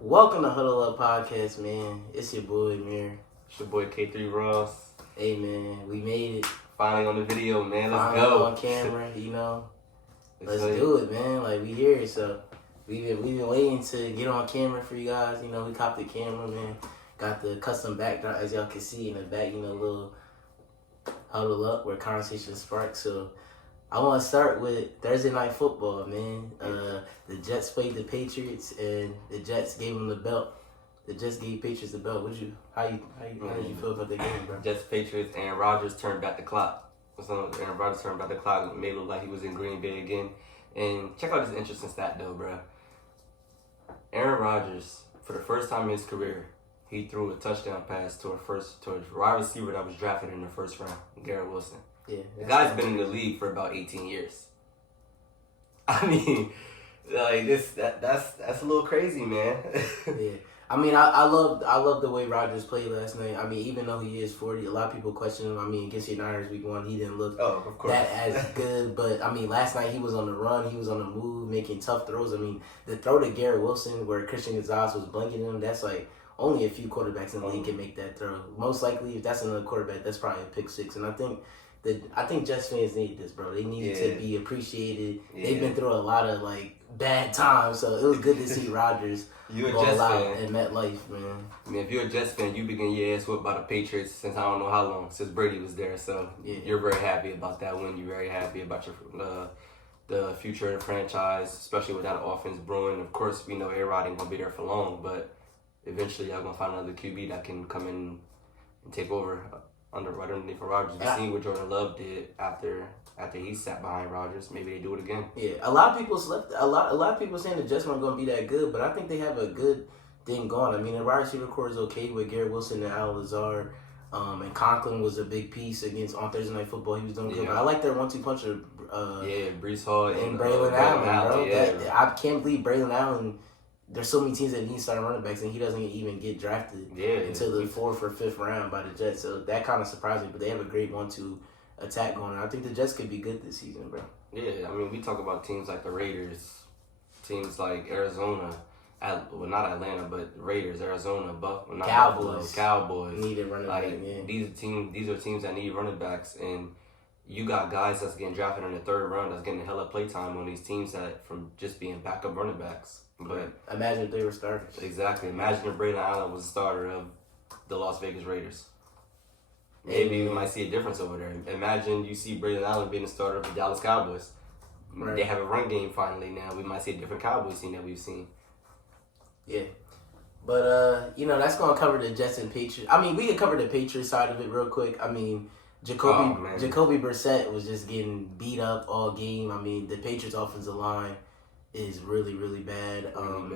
Welcome to Huddle Up Podcast, man. It's your boy, Mir. It's your boy K3 Ross. Hey, man, we made it. Finally on the video, man. Let's Finally go. on camera, you know. Let's like, do it, man. Like, we here, so we've been waiting to get on camera for you guys. You know, we copped the camera, man. Got the custom backdrop, as y'all can see in the back, you know, little Huddle Up where conversation sparks. So I want to start with Thursday Night Football, man. The Jets played the Patriots, and the Jets gave them the belt. The Jets gave Patriots the belt. How did you feel about that game, bro? Jets, Patriots, Aaron Rodgers turned back the clock. So Aaron Rodgers turned back the clock and made it look like he was in Green Bay again. And check out this interesting stat, though, bro. Aaron Rodgers, for the first time in his career, he threw a touchdown pass to a wide receiver that was drafted in the first round, Garrett Wilson. Yeah, the guy's been in the league for about 18 years. I mean, like that's a little crazy, man. Yeah. I mean, I love the way Rodgers played last night. I mean, even though he is 40, a lot of people question him. I mean, against the Niners week 1, he didn't look that as good. But, I mean, last night he was on the run. He was on the move, making tough throws. I mean, the throw to Garrett Wilson where Christian Gonzalez was blanking him, that's like only a few quarterbacks in the league can make that throw. Most likely, if that's another quarterback, that's probably a pick six. And I think Jets fans need this, bro. They need to be appreciated. Yeah. They've been through a lot of bad times, so it was good to see Rodgers go out in MetLife, man. I mean, if you're a Jets fan, you've been getting your ass whipped by the Patriots since I don't know how long, since Brady was there. So you're very happy about that win. You're very happy about your the future of the franchise, especially with that offense brewing. Of course, we know A-Rod ain't gonna be there for long, but eventually y'all gonna find another QB that can come in and take over underneath Rodgers. We've seen what Jordan Love did after he sat behind Rodgers. Maybe they do it again. Yeah, a lot of people slept. A lot of people saying the Jets weren't going to be that good, but I think they have a good thing going. I mean, the wide receiver core is okay with Garrett Wilson and Al Lazard, and Conklin was a big piece on Thursday Night Football. He was doing good. But I like their 1-2 puncher. Breece Hall and Braylon Allen, bro. Yeah. I can't believe Braylon Allen. There's so many teams that need starting running backs, and he doesn't even get drafted until the 4th or 5th round by the Jets. So that kind of surprised me. But they have a great 1-2 attack going on. I think the Jets could be good this season, bro. Yeah, I mean, we talk about teams like the Raiders, teams like Arizona, not Atlanta, but Raiders, Arizona, Cowboys. Need a running back. Yeah. These are teams that need running backs, and you got guys that's getting drafted in the 3rd round that's getting a hell of play time on these teams that from just being backup running backs. But imagine if they were starters. Exactly. Imagine if Braylon Allen was a starter of the Las Vegas Raiders. Maybe we might see a difference over there. Imagine you see Braylon Allen being a starter of the Dallas Cowboys. Right. They have a run game finally now. We might see a different Cowboys team that we've seen. Yeah. But, that's going to cover the Jets and Patriots. I mean, we could cover the Patriots side of it real quick. I mean, Jacoby Brissett was just getting beat up all game. I mean, the Patriots offensive line is really, really bad. On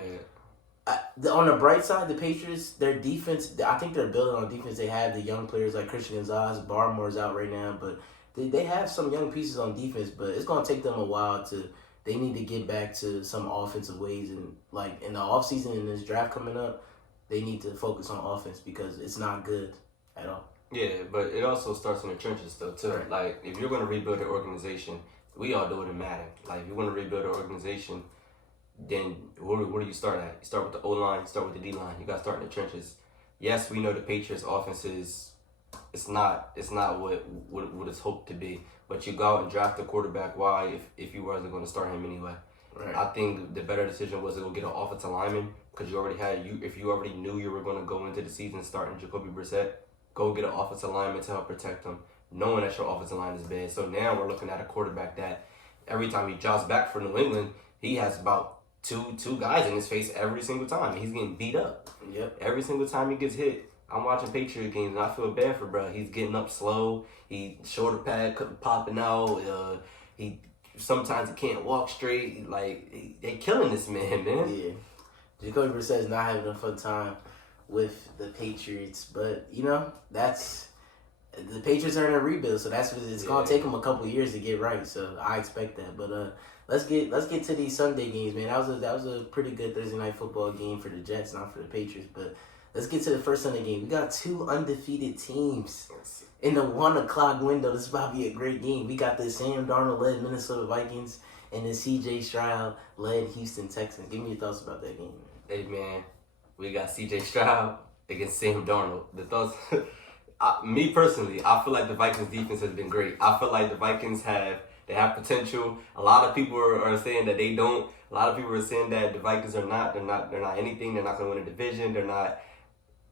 the bright side, the Patriots, their defense, I think they're building on defense. They have the young players like Christian Gonzalez, Barmore's out right now, but they have some young pieces on defense, but it's going to take them a while they need to get back to some offensive ways. And, in the offseason and this draft coming up, they need to focus on offense because it's not good at all. Yeah, but it also starts in the trenches, though, too. Right. Like, if you're going to rebuild an organization, we all do it in Madden. Like, if you want to rebuild an organization, then where do you start at? You start with the O-line, you start with the D-line. You got to start in the trenches. Yes, we know the Patriots' offense it's not what it's hoped to be. But you go out and draft a quarterback. Why? If you wasn't going to start him anyway. Right. I think the better decision was to go get an offensive lineman because if you already knew you were going to go into the season starting Jacoby Brissett, go get an offensive lineman to help protect him, knowing that your offensive line is bad. So now we're looking at a quarterback that every time he jogs back for New England, he has about two guys in his face every single time. He's getting beat up. Yep. Every single time he gets hit. I'm watching Patriot games and I feel bad for bro. He's getting up slow. He shoulder pad popping out. Sometimes he can't walk straight. They killing this man. Yeah. Jacoby Brissett's not having a fun time with the Patriots, but that's the Patriots are in a rebuild, so it's gonna take them a couple years to get right. So I expect that. But let's get to these Sunday games, man. That was a pretty good Thursday Night Football game for the Jets, not for the Patriots. But let's get to the first Sunday game. We got 2 undefeated teams in the 1:00 window. This is about to be a great game. We got the Sam Darnold-led Minnesota Vikings and the C.J. Stroud-led Houston Texans. Give me your thoughts about that game, man. Hey, man. we got C.J. Stroud against Sam Darnold. The thoughts, me personally, I feel like the Vikings defense has been great. I feel like the Vikings have potential. A lot of people are saying that they don't. A lot of people are saying that the Vikings are not. They're not anything. They're not going to win a division. They're not.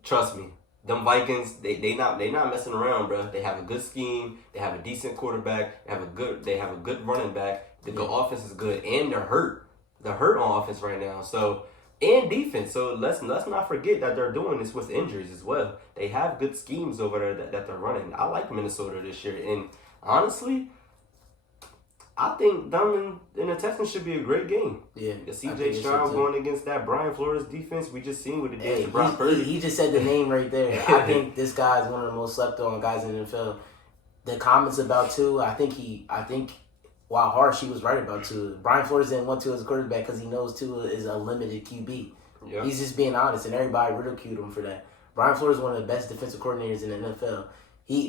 Trust me, them Vikings, they not messing around, bro. They have a good scheme. They have a decent quarterback. They have a good running back. The offense is good, and they're hurt. They're hurt on offense right now. So and defense. So let's not forget that they're doing this with injuries as well. They have good schemes over there that they're running. I like Minnesota this year, and honestly, I think them and the Texans should be a great game. Yeah. The C.J. Stroud going against that Brian Flores defense. We just seen what it did to Brock Purdy. He just said the name right there. I think this guy is one of the most slept on guys in the NFL. The comments about Tua, I think while harsh, he was right about Tua. Brian Flores didn't want Tua as a quarterback because he knows Tua is a limited QB. Yep. He's just being honest, and everybody ridiculed him for that. Brian Flores is one of the best defensive coordinators in the NFL.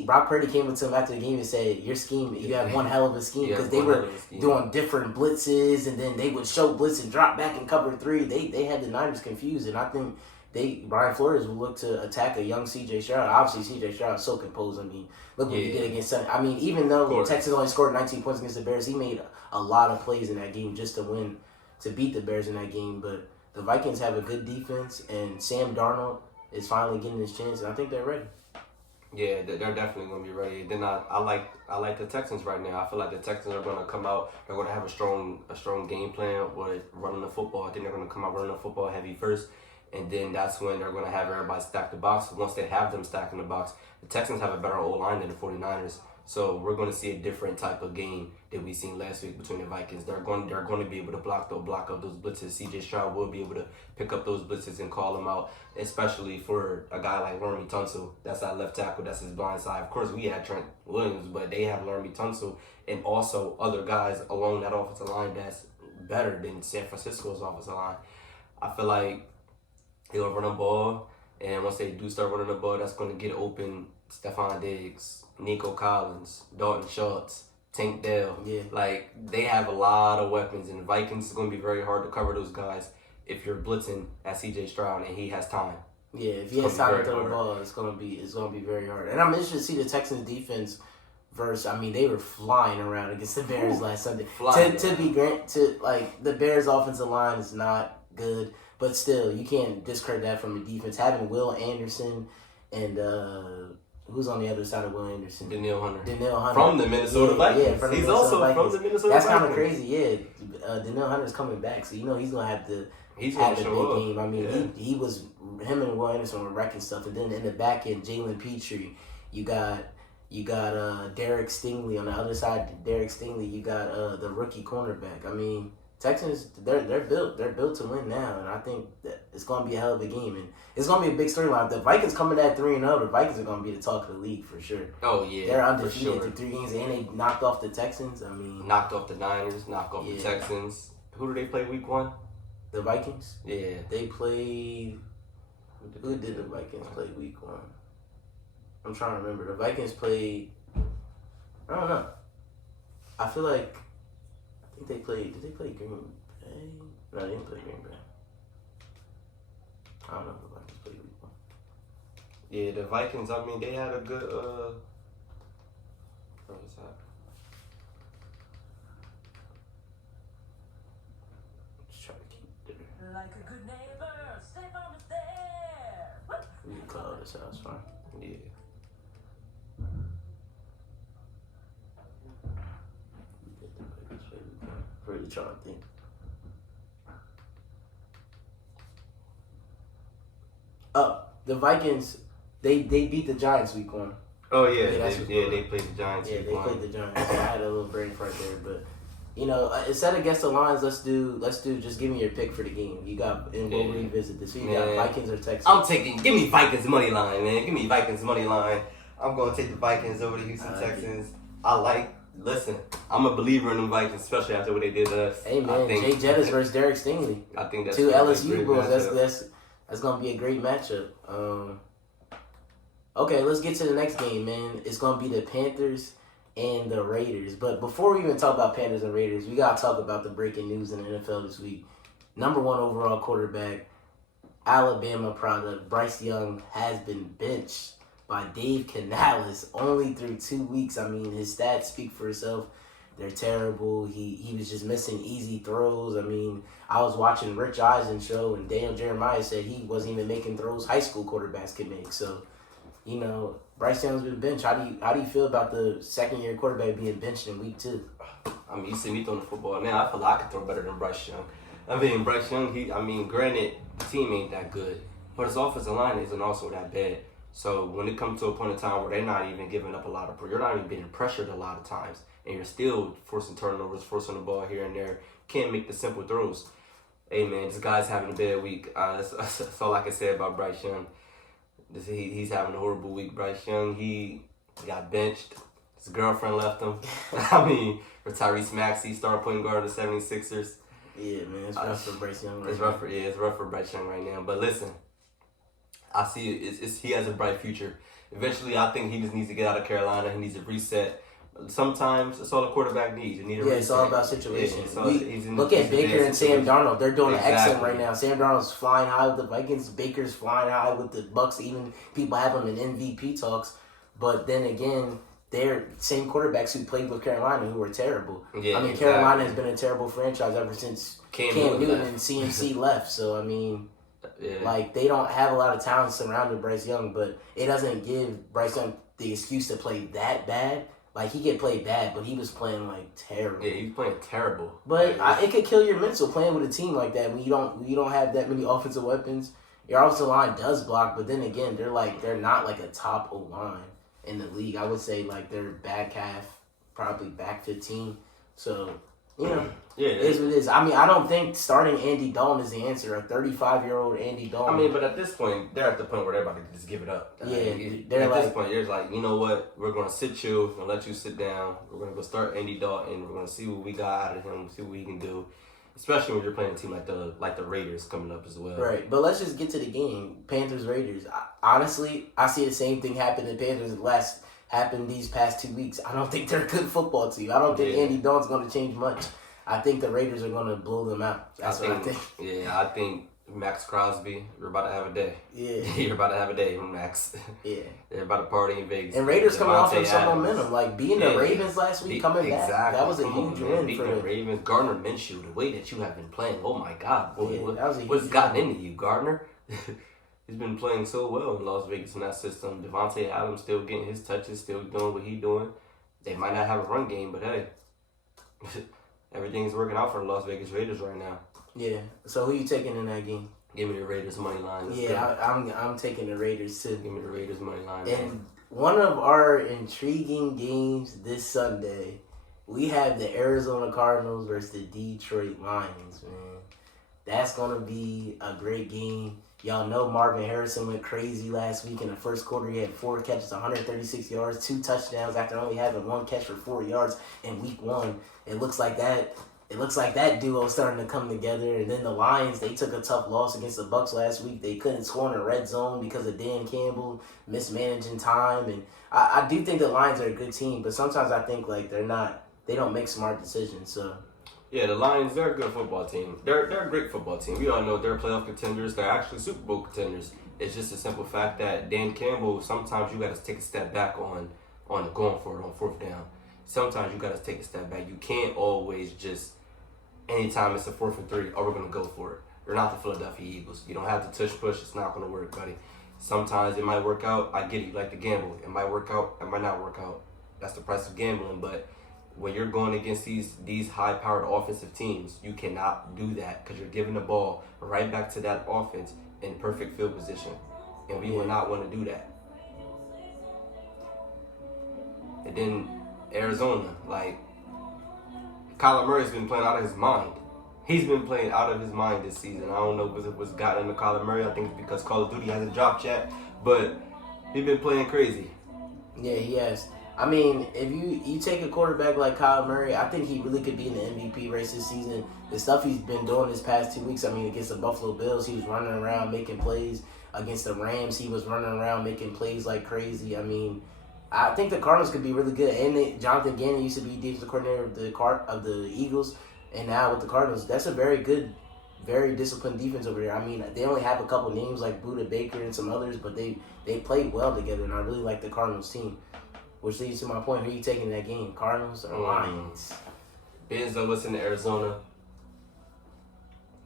Brock Purdy came up to him after the game and said, "Your scheme, you have one hell of a scheme," because they were doing different blitzes, and then they would show blitz and drop back and cover three. They had the Niners confused, and I think Brian Flores will look to attack a young C.J. Stroud. Obviously, C.J. Stroud is so composed. I mean, look what he did against Sun. I mean, even though Texas only scored 19 points against the Bears, he made a lot of plays in that game just to win, to beat the Bears in that game. But the Vikings have a good defense, and Sam Darnold is finally getting his chance, and I think they're ready. Yeah, they're definitely going to be ready. Then I like the Texans right now. I feel like the Texans are going to come out. They're going to have a strong game plan with running the football. I think they're going to come out running the football heavy first, and then that's when they're going to have everybody stack the box. Once they have them stacking the box, the Texans have a better O-line than the 49ers. So we're going to see a different type of game than we seen last week between the Vikings. They're going to be able to block up those blitzes. C.J. Stroud will be able to pick up those blitzes and call them out, especially for a guy like Laramie Tunsil. That's our left tackle. That's his blind side. Of course, we had Trent Williams, but they have Laramie Tunsil and also other guys along that offensive line that's better than San Francisco's offensive line. I feel like they'll run the ball, and once they do start running the ball, that's going to get open Stephon Diggs, Nico Collins, Dalton Schultz, Tank Dell. Yeah. Like, they have a lot of weapons, and the Vikings is going to be very hard to cover those guys if you're blitzing at C.J. Stroud and he has time. Yeah, if he has time to throw the ball, it's gonna be very hard. And I'm interested to see the Texans defense versus. I mean, they were flying around against the Bears last Sunday. The Bears' offensive line is not good, but still, you can't discredit that from the defense. Having Will Anderson and who's on the other side of Will Anderson? Danielle Hunter. From the Minnesota Vikings. Yeah, He's also from the Minnesota Vikings. That's kind of crazy, yeah. Danielle Hunter's coming back, so you know he's going to have to have a big game. I mean, him and Will Anderson were wrecking stuff. And then in the back end, Jalen Petrie, you got Derek Stingley on the other side. Derek Stingley, you got the rookie cornerback. I mean, Texans, they're built to win now, and I think that it's going to be a hell of a game, and it's going to be a big storyline. If the Vikings coming at 3-0, the Vikings are going to be the talk of the league for sure. Oh yeah, they're undefeated through 3 games, and they knocked off the Texans. I mean, knocked off the Niners, knocked off the Texans. Who do they play week 1? The Vikings. Yeah, they played. Who did the Vikings play week 1? I'm trying to remember. The Vikings played. I don't know. I feel like. I think they played. Did they play Green Bay? No, they didn't play Green Bay. I don't know if the Vikings played week 1. Yeah, the Vikings. I mean, they had a good. What was that? Just try to keep it. Like a good neighbor, step on the stair. We can call this out. It's fine. Yeah. Really trying to think. The Vikings, they beat the Giants week 1. Oh yeah, they played the Giants. Yeah, they played the Giants. So I had a little brain fart there, but you know, instead of guess the lines, let's do. Just give me your pick for the game. You got, and we'll revisit this. You got Vikings or Texans? Give me Vikings money line, man. Give me Vikings money line. I'm gonna take the Vikings over the Houston Texans. Listen, I'm a believer in them Vikings, especially after what they did to us. Hey man, Jay Jettis versus Derek Stingley. I think that's 2 LSU Bulls. That's gonna be a great matchup. Okay, let's get to the next game, man. It's gonna be the Panthers and the Raiders. But before we even talk about Panthers and Raiders, we gotta talk about the breaking news in the NFL this week. Number 1 overall quarterback Alabama product, Bryce Young, has been benched by Dave Canales only through 2 weeks. I mean, his stats speak for itself. They're terrible. He was just missing easy throws. I mean, I was watching Rich Eisen show, and Daniel Jeremiah said he wasn't even making throws high school quarterbacks could make. So, you know, Bryce Young's been benched. How do you feel about the second-year quarterback being benched in week 2? I mean, you see me throwing the football now. I feel like I can throw better than Bryce Young. I mean, Bryce Young, granted, the team ain't that good, but his offensive line isn't also that bad. So when it comes to a point in time where they're not even giving up a lot of, you're not even being pressured a lot of times, and you're still forcing turnovers, forcing the ball here and there, can't make the simple throws. Hey man, this guy's having a bad week. That's all I can say about Bryce Young. He's having a horrible week. Bryce Young, he got benched. His girlfriend left him. I mean, for Tyrese Maxey, star point guard of the 76ers. Yeah, man, it's rough for Bryce Young right It's now. rough for Bryce Young right now. But listen, I see he has a bright future. Eventually, I think he just needs to get out of Carolina. He needs to reset. Sometimes it's all a quarterback needs. You need a reset. It's all about situation. Yeah, Look at Baker and Sam Darnold. They're doing Exactly. excellent right now. Sam Darnold's flying high with the Vikings. Baker's flying high with the Bucks. Even people have him in MVP talks. But then again, they're same quarterbacks who played with Carolina who were terrible. Yeah, I mean, exactly. Carolina has been a terrible franchise ever since Cam Newton Newton and CMC left. So, I mean, Yeah. like, they don't have a lot of talent surrounding Bryce Young, but it doesn't give Bryce Young the excuse to play that bad. Like, he could play bad, but he was playing, like, terrible. Yeah, he's playing terrible. But it could kill your mental playing with a team like that when you don't have that many offensive weapons. Your offensive line does block, but then again, they're not like a top O line in the league. I would say like they're back half, probably back 15. So, you know, Yeah, it is what it is. I mean, I don't think starting Andy Dalton is the answer. A 35-year-old Andy Dalton. I mean, but at this point, they're at the point where they're about to just give it up. Yeah, Like, they're at like- this point, you're just like, you know what? We're gonna sit you. We're gonna let you sit down. We're gonna go start Andy Dalton. We're gonna see what we got out of him. See what he can do. Especially when you're playing a team like the Raiders coming up as well. Right, but let's just get to the game. Panthers-Raiders. Honestly, I see the same thing happen to Panthers happened these past 2 weeks. I don't think they're a good football team. I don't think Andy Dalton's going to change much. I think the Raiders are going to blow them out. That's what I think. Yeah, I think Max Crosby, you're about to have a day. Yeah. You're about to have a day, Max. Yeah. They're about to party in Vegas. And Raiders coming off of some Adams. momentum. Like, beating the Ravens last week, coming back. That was a huge win beating for the them. Ravens. Gardner Minshew, the way that you have been playing, oh my God, boy, Yeah, that was a what's huge gotten win. into you, Gardner? He's been playing so well in Las Vegas in that system. Devontae Adams still getting his touches, still doing what he's doing. They might not have a run game, but hey, everything's working out for the Las Vegas Raiders right now. Yeah. So who you taking in that game? Give me the Raiders money line. Let's go. Yeah, I'm taking the Raiders too. Give me the Raiders money line. And one of our intriguing games this Sunday, we have the Arizona Cardinals versus the Detroit Lions, man. That's going to be a great game. Y'all know Marvin Harrison went crazy last week in the first quarter. He had 4 catches, 136 yards, 2 touchdowns after only having 1 catch for 4 yards in week 1. It looks like that duo is starting to come together. And then the Lions, they took a tough loss against the Bucks last week. They couldn't score in the red zone because of Dan Campbell mismanaging time. And I do think the Lions are a good team, but sometimes I think like they don't make smart decisions. So yeah, the Lions, they're a good football team. They're a great football team. We all know they're playoff contenders. They're actually Super Bowl contenders. It's just a simple fact that Dan Campbell, sometimes you got to take a step back on going for it on 4th down. Sometimes you got to take a step back. You can't always just, anytime it's a 4th and 3, we're going to go for it. You're not the Philadelphia Eagles. You don't have to tush push. It's not going to work, buddy. Sometimes it might work out. I get it. You like to gamble. It might work out. It might not work out. That's the price of gambling. But when you're going against these high-powered offensive teams, you cannot do that because you're giving the ball right back to that offense in perfect field position. And we will not want to do that. And then Arizona, like, Kyler Murray's been playing out of his mind. He's been playing out of his mind this season. I don't know what's gotten into Kyler Murray. I think it's because Call of Duty hasn't dropped yet. But he's been playing crazy. yeah, he has. I mean, if you take a quarterback like Kyle Murray, I think he really could be in the MVP race this season. The stuff he's been doing this past 2 weeks, I mean, against the Buffalo Bills, he was running around making plays. Against the Rams, he was running around making plays like crazy. I mean, I think the Cardinals could be really good. And Jonathan Gannon used to be defensive coordinator of the Eagles, and now with the Cardinals, that's a very good very disciplined defense over there. I mean, they only have a couple names like Buda Baker and some others, but they played well together, and I really like the Cardinals team. Which leads to my point: who are you taking in that game, Cardinals or Lions? Benzo, listen to Arizona.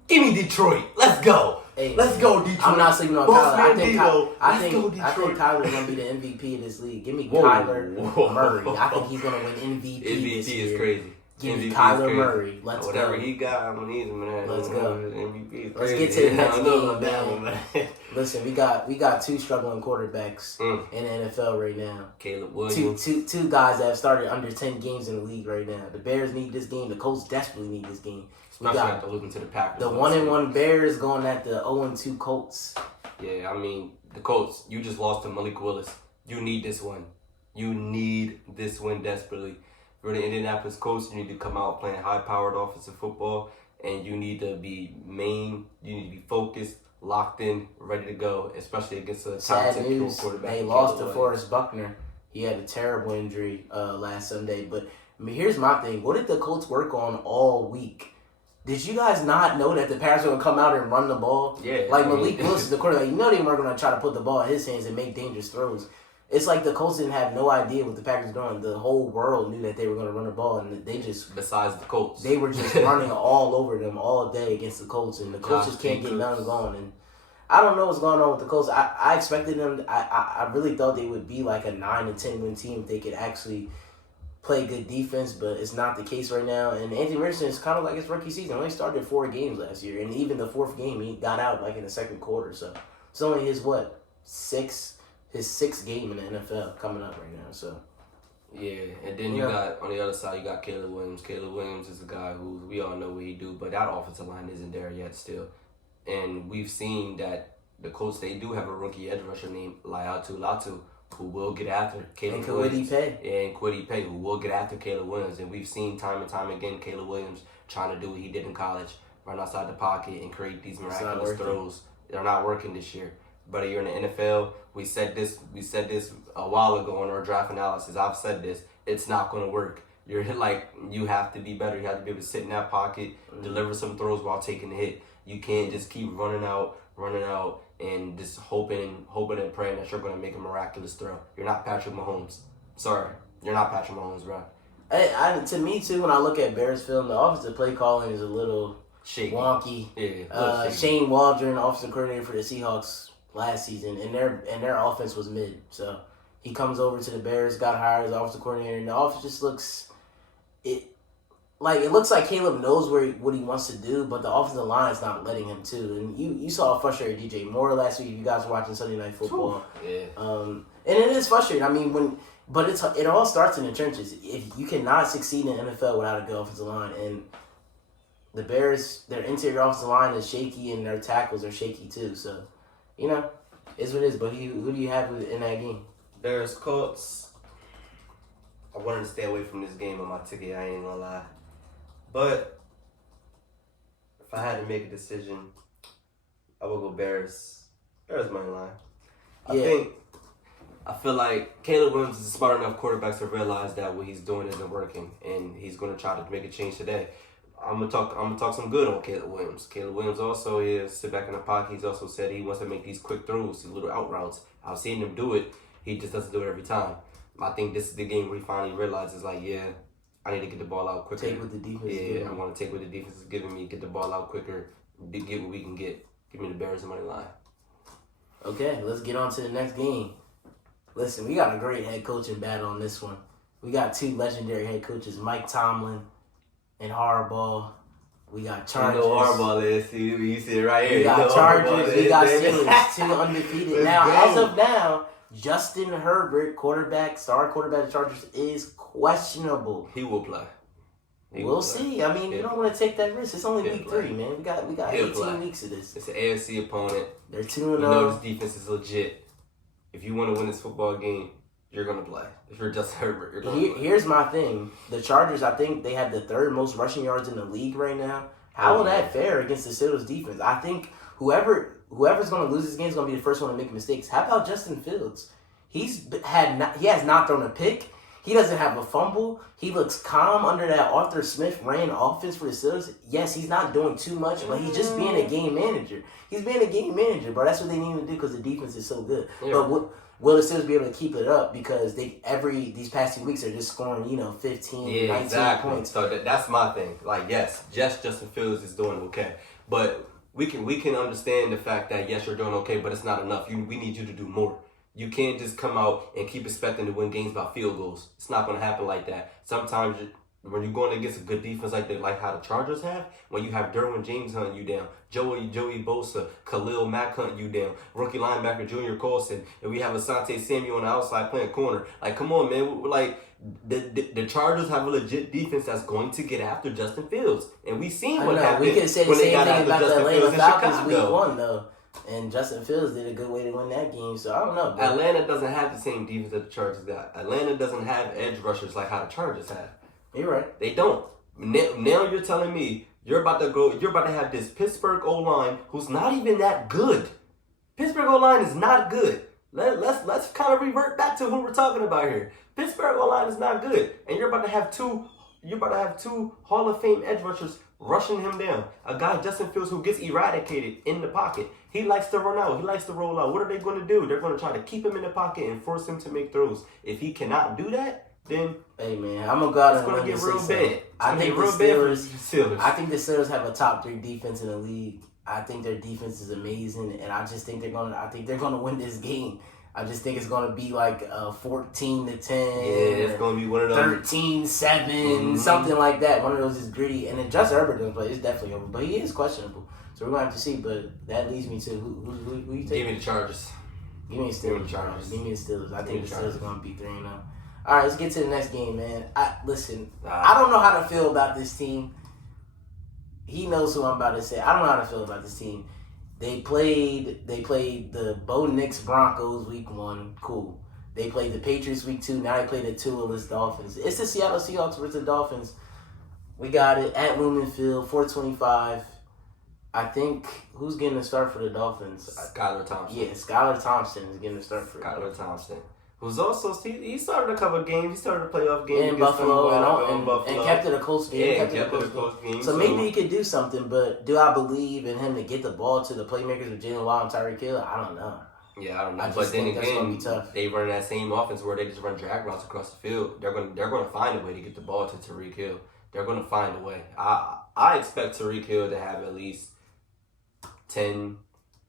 Give me Detroit. Let's go. Hey, Let's go, Detroit. I'm not sleeping on Boss Kyler. man I think Detroit. Kyler's gonna be the MVP of this league. Give me Whoa. Kyler Murray. I think he's gonna win MVP. this MVP year. is crazy. Give me MVP Kyler is crazy. Murray. Let's Whatever go. he got, I'm gonna need him, man. Let's go. MVP is Let's crazy. get to the next I know game, about that one, man. Listen, we got two struggling quarterbacks Mm. in the NFL right now. Caleb Williams. Two guys that have started under 10 games in the league right now. The Bears need this game. The Colts desperately need this game. We Especially got after losing to the Packers. the 1-1 Bears going at the 0-2 Colts. Yeah, I mean, the Colts, you just lost to Malik Willis. You need this one. You need this win desperately. For the Indianapolis Colts, you need to come out playing high-powered offensive football, and you need to be you need to be focused, locked in, ready to go, especially against a Sad talented news. quarterback. They Caleb lost to Williams. Forrest Buckner. He had a terrible injury last Sunday. But I mean, here's my thing. What did the Colts work on all week? Did you guys not know that the Packers were going to come out and run the ball? Yeah. Like I mean- Malik Willis is the quarterback. You know they weren't going to try to put the ball in his hands and make dangerous throws. It's like the Colts didn't have no idea what the Packers were doing. The whole world knew that they were going to run the ball, and they Besides the Colts. they were just running all over them all day against the Colts, and the Colts just can't get none going. And I don't know what's going on with the Colts. I expected them. I really thought they would be like a 9-10 win team if they could actually play good defense, but it's not the case right now. And Anthony Richardson is kind of like his rookie season. He only started 4 games last year, and even the 4th game he got out like in the second quarter. So it's only his sixth game in the NFL coming up right now. So Yeah, and then you got, on the other side, you got Caleb Williams. Caleb Williams is a guy who we all know what he do, but that offensive line isn't there yet still. And we've seen that the Colts, they do have a rookie edge rusher named Laiatu Latu, who will get after Caleb and Williams. Kwity Paye. Yeah, and Kwity Paye, who will get after Caleb Williams. And we've seen time and time again Caleb Williams trying to do what he did in college, run outside the pocket and create these miraculous throws. They're not working this year. But you're in the NFL. We said this a while ago in our draft analysis. I've said this. It's not going to work. You're like, you have to be better. You have to be able to sit in that pocket, deliver some throws while taking the hit. You can't just keep running out, and just hoping and praying that you're going to make a miraculous throw. You're not Patrick Mahomes. Sorry. You're not Patrick Mahomes, bro. To me, too, when I look at Bears film, the offensive play calling is a little Shaky. wonky. Yeah. Shaky. Shane Waldron, offensive coordinator for the Seahawks last season, and their offense was mid. So he comes over to the Bears, got hired as offensive coordinator, and the offense just looks it looks like Caleb knows what he wants to do, but the offensive line is not letting him to. And you saw a frustrated DJ Moore last week. You guys were watching Sunday Night Football. Yeah. And it is frustrating. I mean, but it all starts in the trenches. If you cannot succeed in the NFL without a good offensive line, and the Bears, their interior offensive line is shaky, and their tackles are shaky too. So, it's what it is. But who do you have in that game? Bears Colts. I wanted to stay away from this game on my ticket. I ain't gonna lie, but if I had to make a decision, I would go Bears. Bears money line. I feel like Caleb Williams is a smart enough quarterback to realize that what he's doing isn't working, and he's gonna try to make a change today. I'm gonna talk some good on Caleb Williams. Caleb Williams also is sit back in the pocket. He's also said he wants to make these quick throws, these little out routes. I've seen him do it. He just doesn't do it every time. I think this is the game where he finally realizes, like, yeah, I need to get the ball out quicker. Take what the defense is Yeah, giving I me. want to take what the defense is giving me, get the ball out quicker, get what we can get. Give me the Bears money line. Okay, let's get on to the next game. Listen, we got a great head coaching battle on this one. We got 2 legendary head coaches, Mike Tomlin and Harbaugh. We got Chargers. You know Harbaugh is. You see it right here. We got You know Chargers. Harbaugh We is, got baby. Steelers. 2 undefeated. Let's Now, go. as of now, Justin Herbert, star quarterback of the Chargers, is questionable. He will play. We'll see. I mean, you don't want to take that risk. It's only He'll week play. 3, man. We got He'll 18 play. weeks of this. It's an AFC opponent. They're You 2-0. know this defense is legit. If you want to win this football game, you're going to play. If you're Justin Herbert, you're going to play. Here's my thing. The Chargers, I think they have the 3rd most rushing yards in the league right now. How will that fare against the Steelers defense? I think whoever's going to lose this game is going to be the first one to make mistakes. How about Justin Fields? He has not thrown a pick. He doesn't have a fumble. He looks calm under that Arthur Smith ran offense for the Steelers. Yes, he's not doing too much, but he's just being a game manager. He's being a game manager, bro. That's what they need to do because the defense is so good. Yeah. But will the Steelers be able to keep it up because these past 2 weeks are just scoring 15, 19 points. So that's my thing. Like, yes, Justin Fields is doing okay, but we can understand the fact that yes, you're doing okay, but it's not enough. We need you to do more. You can't just come out and keep expecting to win games by field goals. It's not going to happen like that. Sometimes when you're going against a good defense like how the Chargers have, when you have Derwin James hunting you down, Joey Bosa, Khalil Mack hunting you down, rookie linebacker Junior Colson, and we have Asante Samuel on the outside playing corner. Like, come on, man. Like, the Chargers have a legit defense that's going to get after Justin Fields. And we've seen what happened. We could say the same thing about the Atlanta Falcons week 1, though. And Justin Fields did a good way to win that game, so I don't know. Bro. Atlanta doesn't have the same defense that the Chargers got. Atlanta doesn't have edge rushers like how the Chargers have. You're right. They don't. Now you're telling me you're about to have this Pittsburgh O-line who's not even that good. Pittsburgh O-line is not good. Let's kind of revert back to who we're talking about here. Pittsburgh O-line is not good. And you're about to have two Hall of Fame edge rushers rushing him down. A guy, Justin Fields, who gets eradicated in the pocket. He likes to run out. He likes to roll out. What are they going to do? They're going to try to keep him in the pocket and force him to make throws. If he cannot do that, then hey man, I'm gonna go out and going to get real bad. I think the Steelers have a top 3 defense in the league. I think their defense is amazing, and I think they're gonna win this game. I just think it's gonna be like 14-10. Yeah, it's gonna be one of those 13-7, something like that. One of those is gritty, and then Justin Herbert doesn't play. It's definitely over, but he is questionable. So we're gonna have to see. But that leads me to who you take? Give me the Chargers. Give me the Steelers. Give me the Steelers. I think the Steelers are gonna be 3-0. All right, let's get to the next game, man. I don't know how to feel about this team. He knows who I'm about to say. I don't know how to feel about this team. They played the Bo Nix Broncos week 1. Cool. They played the Patriots week 2. Now they play the Tua-less Dolphins. It's the Seattle Seahawks versus the Dolphins. We got it at Lumen Field, 425. I think who's getting the start for the Dolphins? Skylar Thompson. Yeah, Skylar Thompson is getting the start for Skylar Thompson. Who's also he started a couple of games. He started a playoff game in Buffalo Buffalo and kept it a close game. Yeah, kept it a close game. So maybe he could do something, but do I believe in him to get the ball to the playmakers with Jalen Waddle and Tyreek Hill? I don't know. Yeah, I don't know. I just but then think that's gonna be tough. they run that same offense where they just run drag routes across the field. They're gonna find a way to get the ball to Tyreek Hill. They're gonna find a way. I expect Tyreek Hill to have at least 10.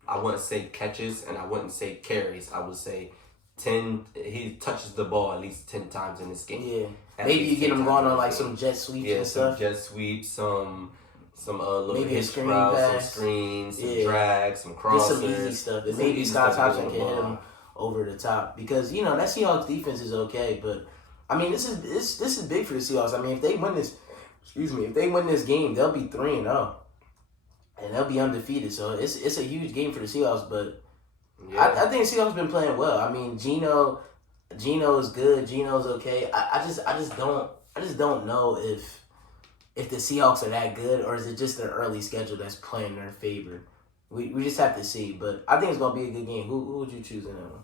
I wouldn't say catches and I wouldn't say carries. I would say 10. He touches the ball at least 10 times in this game. Yeah, maybe you get him going on like some jet sweeps and stuff. Jet sweeps, some little maybe hitch routes, some screens, some drags, some crosses. Just some easy stuff. And maybe Scott Thompson can hit him over the top because that Seahawks defense is okay, but I mean this is big for the Seahawks. I mean if they win this game, they'll be 3-0. And they'll be undefeated. So it's a huge game for the Seahawks, but yeah. I think the Seahawks been playing well. I mean, Geno is good. Geno's okay. I just don't know if the Seahawks are that good or is it just their early schedule that's playing their favor. We just have to see. But I think it's gonna be a good game. Who would you choose in that one?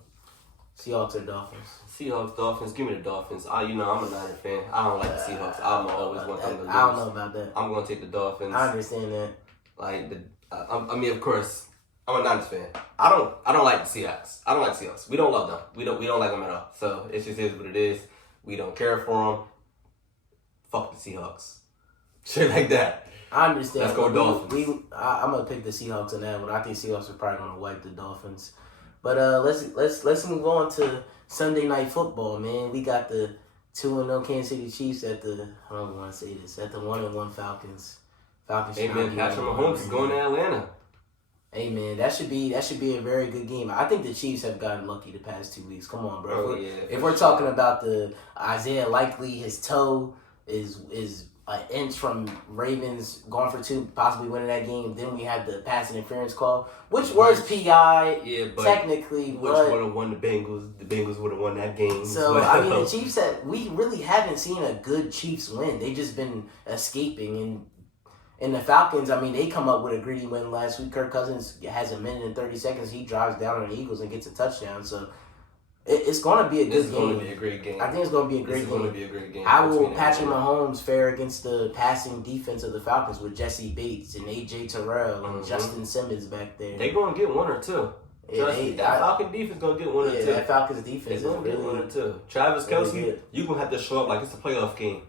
Seahawks or Dolphins? Seahawks, Dolphins. Give me the Dolphins. I'm a Niners fan. I don't like the Seahawks. I'm always want them to lose. I don't know about that. I'm gonna take the Dolphins. I understand that. Like I mean, of course, I'm a Niners fan. I don't like the Seahawks. I don't like the Seahawks. We don't love them. We don't like them at all. So it just is what it is. We don't care for them. Fuck the Seahawks. Shit like that. I understand. Let's go Dolphins. I'm gonna pick the Seahawks in that one. I think Seahawks are probably gonna wipe the Dolphins. But let's move on to Sunday Night Football, man. We got the 2-0 Kansas City Chiefs at the 1-1 Falcons. Hey man, Patrick Mahomes is going to Atlanta. Hey man, that should be a very good game. I think the Chiefs have gotten lucky the past 2 weeks. Come on, bro. If we're talking about the Isaiah Likely, his toe is an inch from Ravens going for 2, possibly winning that game. Then we have the pass interference call, which was PI. Yeah, but technically, which would have won the Bengals? The Bengals would have won that game. So I mean, the Chiefs we really haven't seen a good Chiefs win. They just been escaping and the Falcons, I mean, they come up with a gritty win last week. Kirk Cousins has a minute and 30 seconds. He drives down on the Eagles and gets a touchdown. So It's going to be a good This is game. going to be a great game. I think it's going to be a great This is game. going to be a great game. How will between Patrick them. Mahomes fare against the passing defense of the Falcons with Jesse Bates and AJ Terrell and Mhm. Justin Simmons back there? They going to get one or two. Trust me, that Falcon defense going to get one or two. That Falcons defense They're is going to get really one or two. Travis really Kelce, good. you're going to have to show up like it's a playoff game.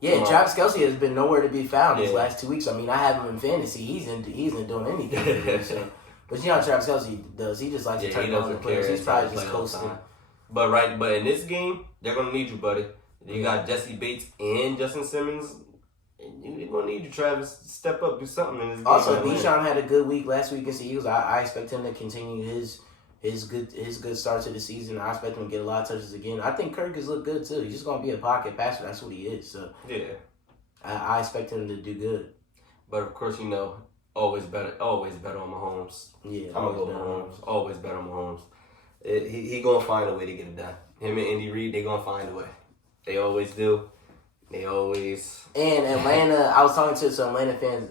Yeah, Come on. Travis Kelce has been nowhere to be found these Yeah. last 2 weeks. I mean, I have him in fantasy. He isn't doing anything. For me, so. But you know how Travis Kelce does. He just likes to Yeah, turn he it on the doesn't players. care. He's probably He's just playing all coasting. time. But in this game, they're gonna need you, buddy. You got Jesse Bates and Justin Simmons. And you're gonna need you, Travis. Step up, do something in this game. Also, man. Bijan had a good week last week against the Eagles. I expect him to continue his good start to the season. I expect him to get a lot of touches again. I think Kirk has looked good too. He's just gonna be a pocket passer. That's what he is. So Yeah, I expect him to do good. but of course, always better on Mahomes. Yeah, I'm gonna go Mahomes. Always bet on Mahomes. He gonna find a way to get it done. Him and Andy Reid, they gonna find a way. They always do. They always. And Atlanta, I was talking to some Atlanta fans,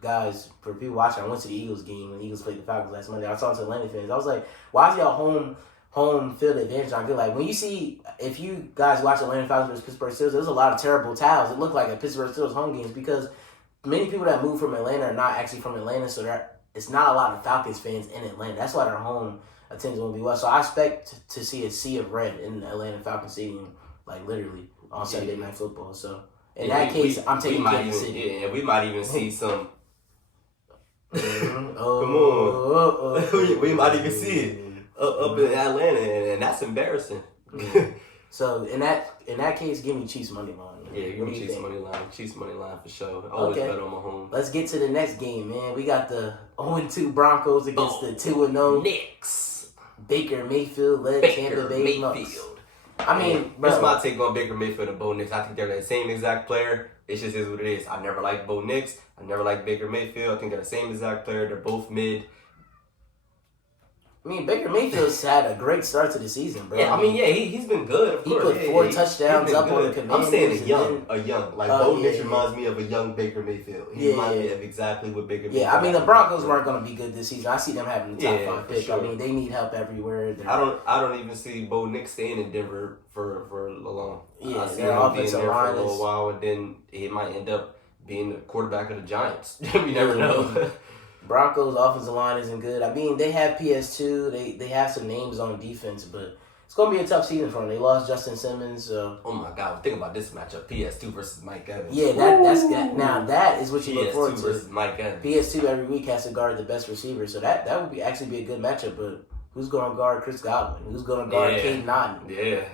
guys, for people watching. I went to the Eagles game when the Eagles played the Falcons last Monday. I was talking to Atlanta fans. I was like, why is y'all home field advantage not good? Like, when you see, if you guys watch Atlanta Falcons versus Pittsburgh Steelers, there's a lot of terrible towels. It looked like a Pittsburgh Steelers home games because many people that move from Atlanta are not actually from Atlanta, so it's not a lot of Falcons fans in Atlanta. That's why their home attendance won't be well. So I expect to see a sea of red in the Atlanta Falcons Stadium, like literally, on Sunday Night Football. So in that case, I'm taking Kansas City. Yeah, and we might even see some. Come on. We might even see it up in Atlanta, and that's embarrassing. So in that case, give me Chiefs money line. Yeah, give What me do you Chiefs think? money line. Chiefs money line for sure. Always Okay. bet on Mahomes. Let's get to the next game, man. We got the 0-2 Broncos against the 2-0 Knicks. Baker Mayfield led Tampa Baker Bay Bucks. Mayfield. I mean, that's bro, my take on Baker Mayfield and Bo Nix. I think they're the same exact player. It just is what it is. I never liked Bo Nix. I never liked Baker Mayfield. I think they're the same exact player. They're both mid. I mean, Baker Mayfield's had a great start to the season, bro. Yeah, he's been good. Of He course. put Yeah, four yeah, touchdowns he's been up on the good. Commanders. I'm saying and a young. Like Oh, Bo Nix yeah, reminds me of a young Baker Mayfield. He Yeah, reminds me yeah. of exactly what Baker Mayfield. Yeah, I mean, the Broncos weren't going to be good this season. I see them having the top Yeah, 5 for pick. sure. I mean, they need help everywhere. I don't even see Bo Nix staying in Denver for long. Yeah, I see their him being offensive there for a line little is- while, and then he might end up being the quarterback of the Giants. We never know. Broncos offensive line isn't good. I mean, they have PS2. They have some names on defense, but it's going to be a tough season for them. They lost Justin Simmons. So. Oh my God! Think about this matchup: PS2 versus Mike Evans. Yeah, that's now that is what you look forward PS2 to. versus Mike Evans. PS2 every week has to guard the best receiver, so that would be actually be a good matchup. But who's going to guard Chris Godwin? Who's going to guard Caden Naughton? Yeah,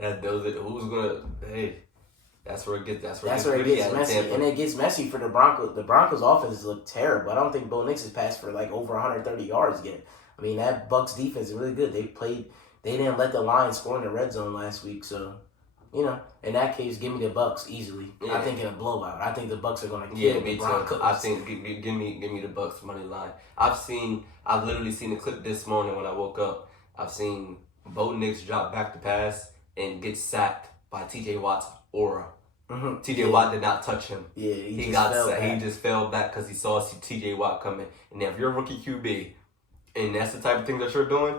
who's gonna? Hey, that's where it gets. That's where it gets messy, and it gets messy for the Broncos. The Broncos' offense look terrible. I don't think Bo Nix has passed for like over 130 yards yet. I mean, that Bucks defense is really good. They didn't let the Lions score in the red zone last week, so. In that case, give me the Bucks easily. Yeah. I think in a blowout. I think the Bucks are going to Yeah, kill me the too. Broncos. I think give me the Bucks money line. I've literally seen the clip this morning when I woke up. I've seen Bo Nix drop back to pass and get sacked by T.J. Watt's aura. Mhm. T.J. Watt did not touch him. Yeah, He got sacked. He just fell back because he saw T.J. Watt coming. And if you're a rookie QB, and that's the type of thing that you're doing,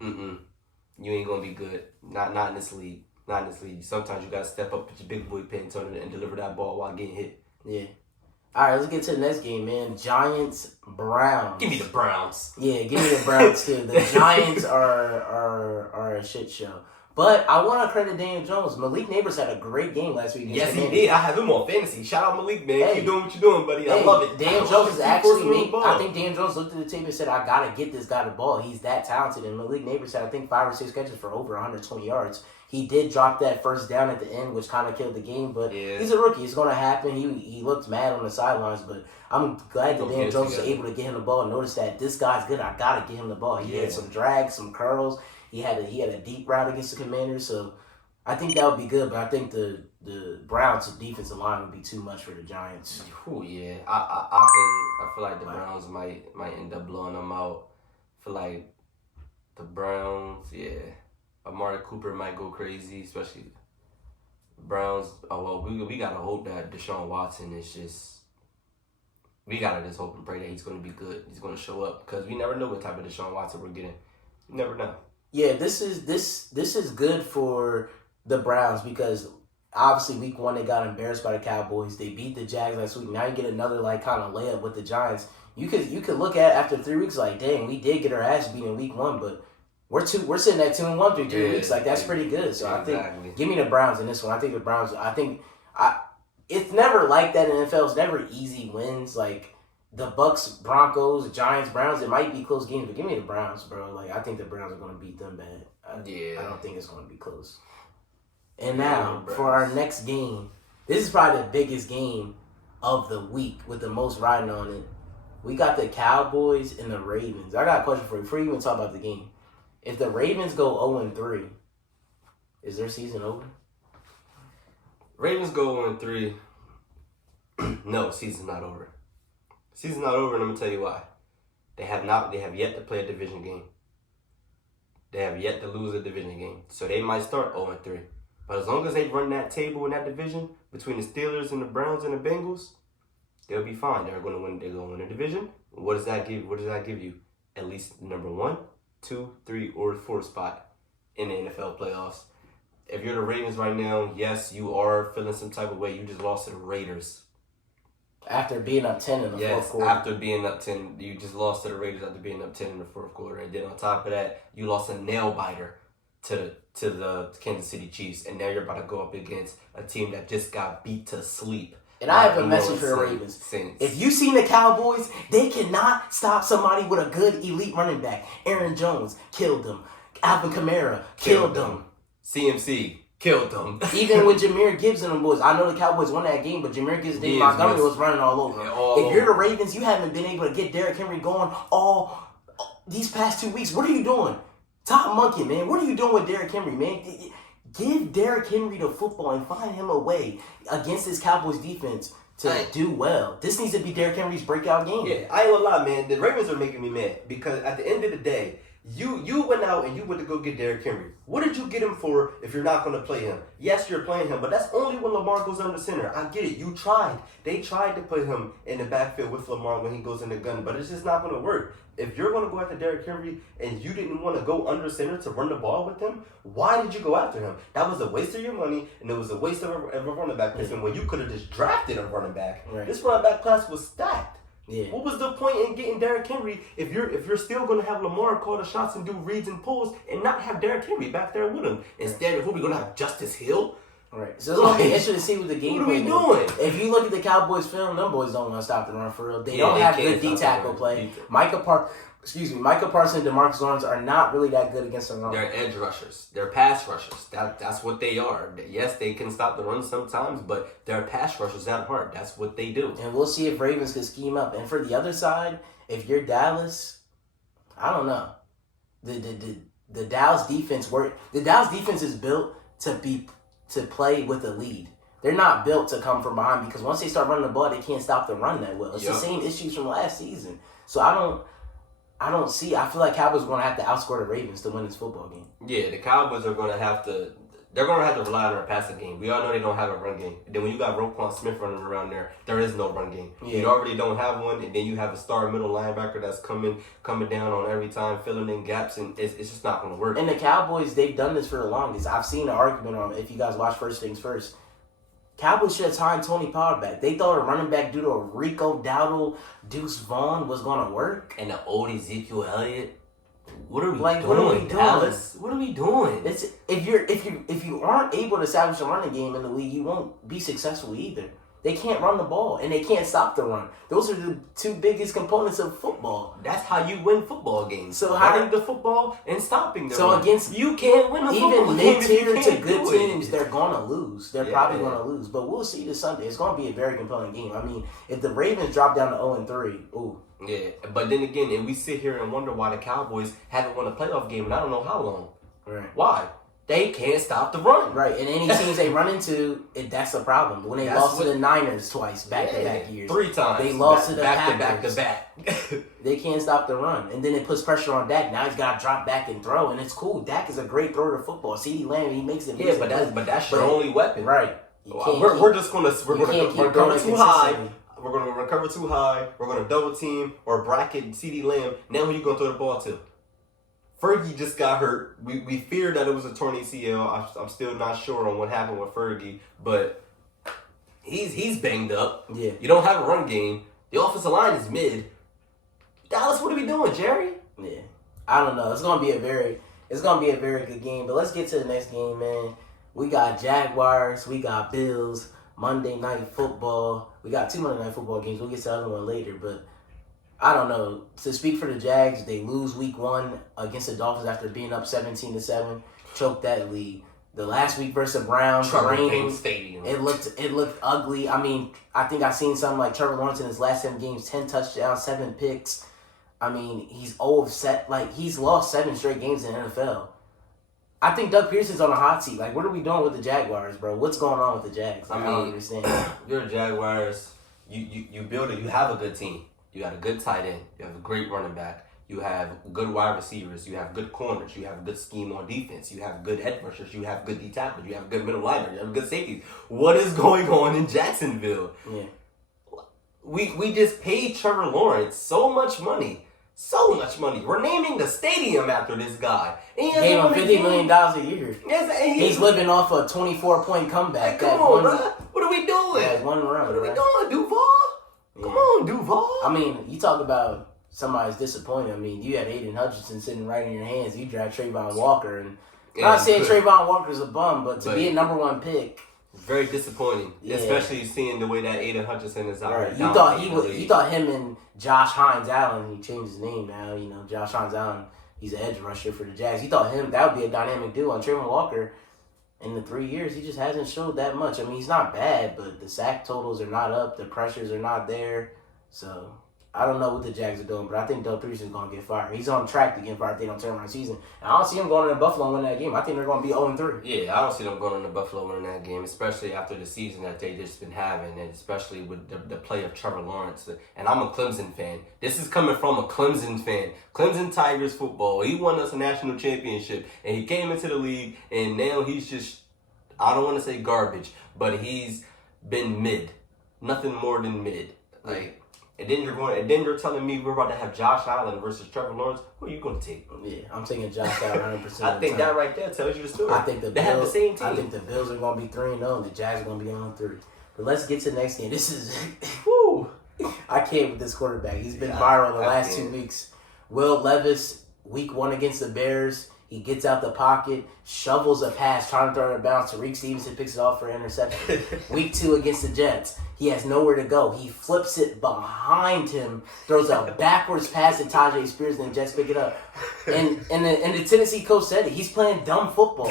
you ain't gonna be good. Not in this league. Not in this league. Sometimes you gotta step up, put your big boy pants on it, and deliver that ball while getting hit. Yeah. All right, let's get to the next game, man. Giants, Browns. Give me the Browns. Yeah, give me the Browns too. The Giants are a shit show. But I want to credit Daniel Jones. Malik Neighbors had a great game last week. Yes, he did. I have him on fantasy. Shout out Malik, man. Hey. Keep doing what you're doing, buddy. I love it. Daniel I Jones love is it. actually Keep forcing me. the ball. I think Daniel Jones looked at the tape and said, I got to get this guy the ball. He's that talented. And Malik Neighbors had, I think, 5 or 6 catches for over 120 yards. He did drop that first down at the end, which kind of killed the game. But Yeah. he's a rookie. It's going to happen. He looked mad on the sidelines. But I'm glad that He'll Daniel get it Jones was together. able to get him the ball. Notice that this guy's good. I got to get him the ball. He Yeah. had some drags, some curls. He had a deep route against the Commanders. So I think that would be good. But I think the Browns' defensive line would be too much for the Giants. Ooh, yeah. I feel like the Browns might end up blowing them out. I feel like the Browns, yeah. Amari Cooper might go crazy, especially Browns. Oh well, we gotta hope that Deshaun Watson is just. We gotta just hope and pray that he's gonna be good. He's gonna show up because we never know what type of Deshaun Watson we're getting. You never know. Yeah, this is good for the Browns because obviously week 1 they got embarrassed by the Cowboys. They beat the Jags last week. Now you get another like kind of layup with the Giants. You could look at after 3 weeks like, dang, we did get our ass beat in week 1, but we're sitting at 2-1 through 3 weeks. Like that's pretty good. So I think give me the Browns in this one. I think the Browns. It's never like that in the NFL. It's never easy wins. Like the Bucks, Broncos, Giants, Browns. It might be close games, but give me the Browns, bro. Like I think the Browns are going to beat them bad. I don't think it's going to be close. And now for our next game, this is probably the biggest game of the week with the most riding on it. We got the Cowboys and the Ravens. I got a question for you before you even talk about the game. If the Ravens go 0-3, is their season over? Ravens go 0-3. No, season's not over. Season's not over, and I'm gonna tell you why. They have yet to play a division game. They have yet to lose a division game. So they might start 0-3. But as long as they run that table in that division between the Steelers and the Browns and the Bengals, they'll be fine. They're gonna win a division. What does that give you? At least number 1, 2, 3, or 4 spot in the NFL playoffs. If you're the Ravens right now, yes, you are feeling some type of way. You just lost to the Raiders. After being up 10 in the fourth quarter. After being up 10. You just lost to the Raiders after being up 10 in the fourth quarter. And then on top of that, you lost a nail-biter to the Kansas City Chiefs. And now you're about to go up against a team that just got beat to sleep. And I have a message for the Ravens. If you seen the Cowboys, they cannot stop somebody with a good elite running back. Aaron Jones killed them. Alvin Kamara killed them. CMC killed them. Even with Jahmyr Gibbs and them boys, I know the Cowboys won that game, but Jahmyr Gibbs and Montgomery was running all over them. If you're the Ravens, you haven't been able to get Derrick Henry going all these past 2 weeks. What are you doing? Top monkey, man. What are you doing with Derrick Henry, man? Give Derrick Henry the football and find him a way against this Cowboys defense to do well. This needs to be Derrick Henry's breakout game. Yeah, I ain't gonna lie, man. The Ravens are making me mad because at the end of the day, you went out and you went to go get Derrick Henry. What did you get him for if you're not going to play him? Yes, you're playing him, but that's only when Lamar goes under center. I get it. You tried. They tried to put him in the backfield with Lamar when he goes in the gun, but it's just not going to work. If you're going to go after Derrick Henry and you didn't want to go under center to run the ball with him, why did you go after him? That was a waste of your money, and it was a waste of a running back position when you could have just drafted a running back. Right. This running back class was stacked. Yeah. What was the point in getting Derrick Henry if you're still going to have Lamar call the shots and do reads and pulls and not have Derrick Henry back there with him? Instead, who are we going to have? Justice Hill? All right. So it's going to be interesting to see what the game plan is. What are we doing? If you look at the Cowboys film, them boys don't want to stop the run for real. They don't have good D-tackle play. Micah Parsons and DeMarcus Lawrence are not really that good against the run. They're edge rushers. They're pass rushers. That's what they are. Yes, they can stop the run sometimes, but they're pass rushers at heart. That's what they do. And we'll see if Ravens can scheme up. And for the other side, if you're Dallas, I don't know. The Dallas defense is built to play with a lead. They're not built to come from behind because once they start running the ball, they can't stop the run that well. It's the same issues from last season. So I feel like Cowboys are going to have to outscore the Ravens to win this football game. Yeah, the Cowboys are going to have to. They're going to have to rely on their passing game. We all know they don't have a run game. And then when you got Roquan Smith running around there is no run game. Yeah. You already don't have one, and then you have a star middle linebacker that's coming down on every time, filling in gaps, and it's just not going to work. And the Cowboys, they've done this for the longest. I've seen an argument on, if you guys watch First Things First, Cowboys should have signed Tony Pollard back. They thought a running back due to a Rico Dowdle, Deuce Vaughn was going to work. And the old Ezekiel Elliott. What are we doing, Dallas? What are we doing? It's if you aren't able to establish a running game in the league, you won't be successful either. They can't run the ball, and they can't stop the run. Those are the two biggest components of football. That's how you win football games. So running the football and stopping the run. Against you can't win a football game. Even mid-tier to good teams, they're going to lose. They're probably going to lose. But we'll see this Sunday. It's going to be a very compelling game. I mean, if the Ravens drop down to 0-3, ooh. Yeah, but then again, and we sit here and wonder why the Cowboys haven't won a playoff game in I don't know how long. Right. Why? They can't stop the run. Right, and any teams they run into, that's the problem. When they lost to the Niners twice, back-to-back years. 3 times. They lost to the Packers. Back-to-back. They can't stop the run. And then it puts pressure on Dak. Now he's got to drop back and throw, and it's cool. Dak is a great thrower of football. CeeDee Lamb, he makes it. Yeah, but that's your only weapon. Right. We're going to cover too high. We're going to recover too high. We're going to double team or bracket CeeDee Lamb. Now who you going to throw the ball to? Fergie just got hurt. We feared that it was a torn ACL. I'm still not sure on what happened with Fergie, but he's banged up. Yeah. You don't have a run game. The offensive line is mid. Dallas, what are we doing, Jerry? Yeah. I don't know. It's gonna be a very good game. But let's get to the next game, man. We got Jaguars. We got Bills. Monday Night Football. We got 2 Monday Night Football games. We'll get to the other one later, but I don't know. To speak for the Jags, they lose week 1 against the Dolphins after being up 17-7. Choked that lead. The last week versus the Browns, raining. Stadium. It looked ugly. I mean, I think I've seen something like Trevor Lawrence in his last 7 games, 10 touchdowns, 7 picks. I mean, he's he's lost 7 straight games in the NFL. I think Doug Pearson's on a hot seat. Like, what are we doing with the Jaguars, bro? What's going on with the Jags? Like, I don't understand. You're Jaguars. You build it. You have a good team. You got a good tight end. You have a great running back. You have good wide receivers. You have good corners. You have a good scheme on defense. You have good edge rushers. You have good D tackles. You have good middle linebackers. You have good safeties. What is going on in Jacksonville? Yeah. We just paid Trevor Lawrence so much money. So much money. We're naming the stadium after this guy. And he gave him $50 million a year. Yes, and he's living off a 24-point comeback. Come on, bro. What are we doing? Yeah, 1 run. What are we doing, Duval? Yeah. Come on, Duval. I mean, you talk about somebody's disappointed. I mean, you had Aiden Hutchinson sitting right in your hands. You draft Trayvon Walker. And I'm not saying Trayvon Walker's a bum, but to be a number 1 pick. Very disappointing, especially seeing the way that Aiden Hutchinson is out. Right. You thought him and Josh Hines Allen, he changed his name now, Josh Hines Allen, he's an edge rusher for the Jags. You thought that would be a dynamic duo. On Trayvon Walker, in the 3 years, he just hasn't showed that much. I mean, he's not bad, but the sack totals are not up, the pressures are not there. So, I don't know what the Jags are doing, but I think Doug Pearson's going to get fired. He's on track to get fired if they don't turn around the season. And I don't see him going into Buffalo and winning that game. I think they're going to be 0-3. Yeah, I don't see them going into Buffalo winning that game, especially after the season that they just been having, and especially with the play of Trevor Lawrence. And I'm a Clemson fan. This is coming from a Clemson fan. Clemson Tigers football. He won us a national championship, and he came into the league, and now he's just, I don't want to say garbage, but he's been mid. Nothing more than mid. And then you're telling me we're about to have Josh Allen versus Trevor Lawrence. Who are you going to take? Yeah, I'm taking Josh Allen 100%. I think that right there tells you the story. I think they have the same team. I think the Bills are going to be 3-0 and the Jags are going to be 0-3. But let's get to the next game. This is, whoo! I can't with this quarterback. He's been viral the last 2 weeks. Will Levis, week 1 against the Bears. He gets out the pocket, shovels a pass, trying to throw it out of bounds. Tariq Stevenson picks it off for an interception. Week 2 against the Jets. He has nowhere to go. He flips it behind him, throws a backwards pass at Tajay Spears, and the Jets pick it up. And the Tennessee coach said it. He's playing dumb football.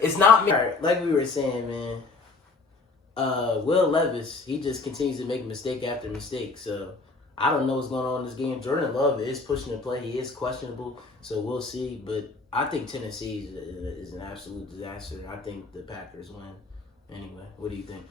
It's not me. Like we were saying, man, Will Levis, he just continues to make mistake after mistake. So I don't know what's going on in this game. Jordan Love is pushing the play. He is questionable, so we'll see. But I think Tennessee is an absolute disaster. I think the Packers win. Anyway, what do you think?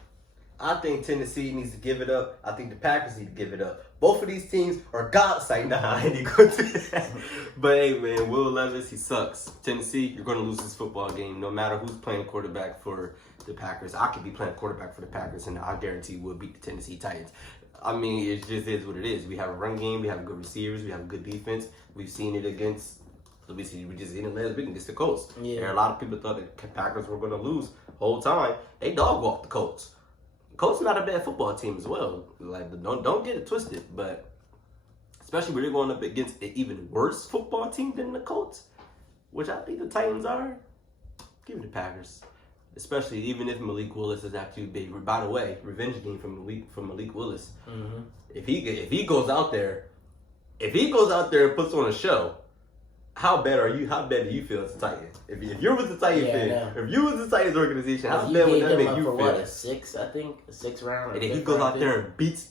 I think Tennessee needs to give it up. I think the Packers need to give it up. Both of these teams are God-signed. Nah, I ain't going to do that. But hey, man, Will Levis, he sucks. Tennessee, you're going to lose this football game no matter who's playing quarterback for the Packers. I could be playing quarterback for the Packers, and I guarantee we'll beat the Tennessee Titans. I mean, it just is what it is. We have a run game. We have good receivers. We have good defense. We've seen it against... We just seen it last week against the Colts. Yeah. There are a lot of people thought the Packers were going to lose the whole time. They dog walked the Colts. Colts not a bad football team as well. Like, don't get it twisted, but especially when you're going up against an even worse football team than the Colts, which I think the Titans are. Give it the Packers, especially even if Malik Willis is actually big. By the way, revenge game from Malik Willis. Mm-hmm. If he goes out there and puts on a show. How bad do you feel as a Titan? If you're with the Titan fan, if you was the Titans organization, how bad would that make you feel? What, a 6th round? And then he goes out there and beats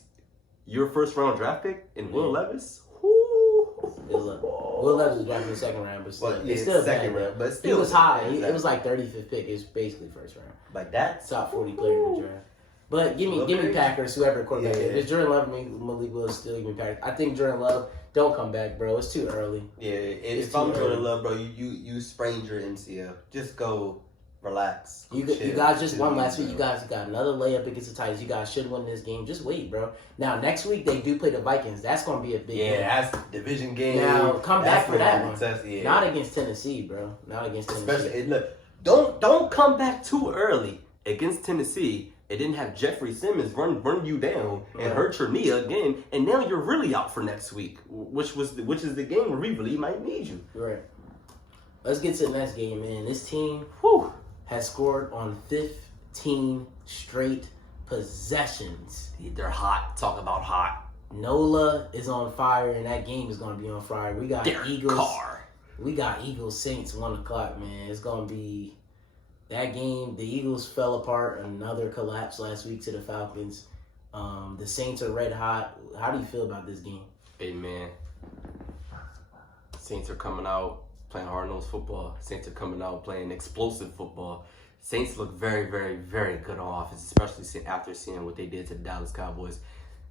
your first round draft pick in Will Levis. Will Levis was drafted in the 2nd round, but still, it's still second round. But still, it was high. It was like 35th pick. It was basically 1st round. Like that, top 40 player in the draft. But give me Packers, whoever quarterback is. If Jordan Love and Malik Willis still give me Packers. I think Jordan Love, don't come back, bro. It's too early. Yeah, if I'm Jordan Love, bro, you sprained your MCL. Just go Relax. You Chill. guys just Chill, won last week. bro. You guys got another layup against the Titans. You guys should win this game. Just wait, bro. Now, next week, they do play the Vikings. That's going to be a big game. Yeah, that's a division game. Now, come back for that one. Yeah. Not against Tennessee, bro. Not against Tennessee. Especially, look, don't come back too early against Tennessee. It didn't have Jeffrey Simmons run you down and hurt your knee again, and now you're really out for next week, which is the game where we really might need you. Right. Let's get to the next game, man. This team has scored on 15 straight possessions. They're hot. Talk about hot. Nola is on fire, and that game is going to be on fire. We got Derek Eagles. Carr. We got Eagles Saints 1 o'clock, man. It's going to be that game. The Eagles fell apart. Another collapse last week to the Falcons. The Saints are red hot. How do you feel about this game? Hey, man. Saints are coming out playing hard-nosed football. Saints are coming out playing explosive football. Saints look very, very, very good on offense, especially after seeing what they did to the Dallas Cowboys.